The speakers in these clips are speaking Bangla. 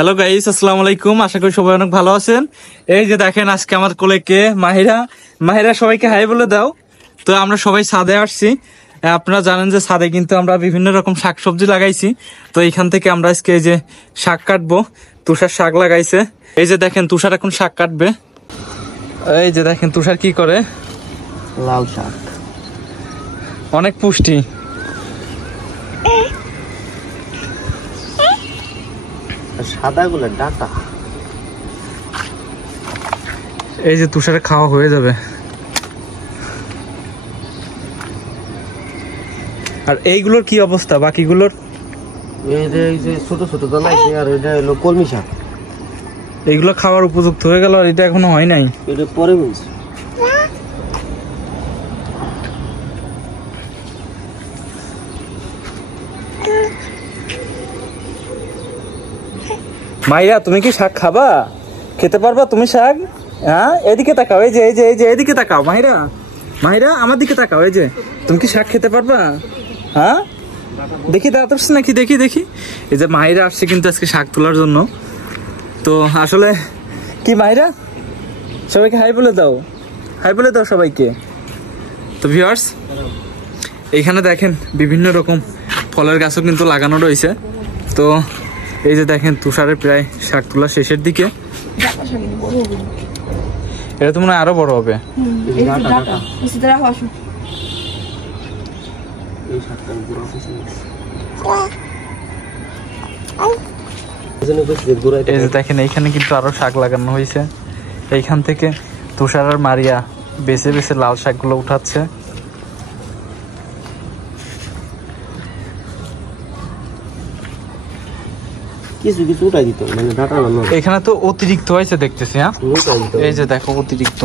হ্যালো গাইস, আসসালামু আলাইকুম। আশা করি সবাই অনেক ভালো আছেন। এই যে দেখেন আজকে আমার কোলে কে মাহিরা। মাহিরা সবাইকে হাই বলে দাও। তো আমরা সবাই ছাদে আসছি। আপনারা জানেন যে ছাদে কিন্তু আমরা বিভিন্ন রকম শাকসবজি লাগাইছি। তো এইখান থেকে আমরা আজকে এই যে শাক কাটবো। তুষার শাক লাগাইছে। এই যে দেখেন তুষার এখন শাক কাটবে। এই যে দেখেন তুষার কি করে, লাল শাক অনেক পুষ্টি। সাদা গুলো ডাটা। এই যে তুষারে খাওয়া হয়ে যাবে। আর এইগুলোর কি অবস্থা বাকিগুলোর? এই যে ছোট ছোট দানা আছে, আর এটা হলো কলমি শাক। এইগুলো খাওয়ার উপযুক্ত হয়ে গেল, আর এটা এখনো হয় নাই। এটা পরে বলছি। মাইরা, তুমি কি শাক খাবা? খেতে পারবা তুমি শাক? হ্যাঁ, এদিকে তাকাও। এই যে এই যে এই যে এদিকে তাকাও মাহিরা। মাহিরা আমার দিকে তাকাও। এই যে তুমি কি শাক খেতে পারবা? হ্যাঁ, দেখি দাঁত আসছে নাকি, দেখি দেখি। এই যে মাহিরা আসছে কিন্তু আজকে শাক তোলার জন্য। তো আসলে কি মাহিরা, সবাইকে হাই বলে দাও, হাই বলে দাও সবাইকে। তো ভিউয়ার্স, এইখানে দেখেন বিভিন্ন রকম ফলের গাছও কিন্তু লাগানো রয়েছে। তো এই যে দেখেন তুষারের প্রায় শাক তোলা শেষের দিকে। এটা তো মনে হয় আরো বড় হবে। এই যে দেখেন এইখানে কিন্তু আরো শাক লাগানো হয়েছে। এইখান থেকে তুষার আর মারিয়া বেছে বেছে লাল শাকগুলো উঠাচ্ছে। কিছু কিছু উঠাই দিত, মানে ডাটা বানানো। এখানে তো অতিরিক্ত হয়েছে দেখতেছি। হ্যাঁ, এই যে দেখো অতিরিক্ত,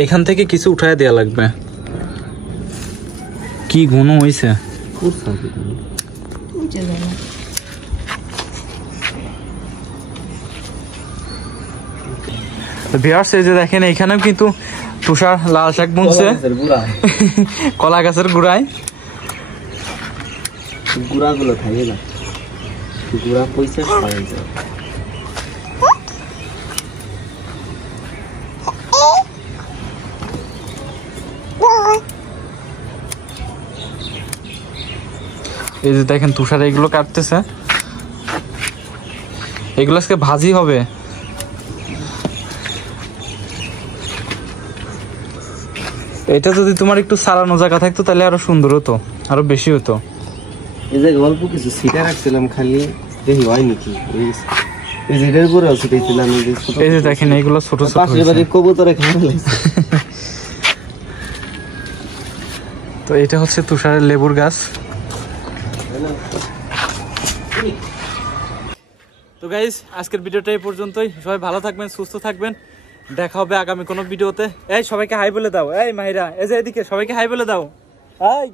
এইখান থেকে কিছু উঠায় দেয়া লাগবে। কি ঘন হয়েছে। ভিউয়ার্স, এই যে দেখেন এইখানেও কিন্তু তুষার লাল শাক বুনছে কলা গাছের গুড়ায়। গুড়া গুলো খাইয়ে না, গুড়া পয়সা খাওয়া যায়। এই যে দেখেন তুষার এইগুলো কাটতেছে। এগুলো আজকে ভাজি হবে। এটা যদি তোমার একটু সারানো জায়গা থাকতো তাহলে আরো সুন্দর হতো, আরো বেশি হতো। এই যে অল্প কিছু সিটা রাখছিলাম, খালি দেখি হয় নাকি। এই যে এটার উপরে আছে দেখছিলাম। এই যে দেখেন এইগুলো ছোট ছোট পাশের বাড়ির কবুতরে খেয়ে ফেলেছে। তো এটা হচ্ছে তুষারের লেবুর গাছ। তো গাইস, আজকের ভিডিওটা এই পর্যন্তই। সবাই ভালো থাকবেন, সুস্থ থাকবেন। দেখা হবে আগামী কোনো ভিডিওতে। এই সবাইকে হাই বলে দাও। এই মাহিরা, এই যে এদিকে সবাইকে হাই বলে দাও। হাই।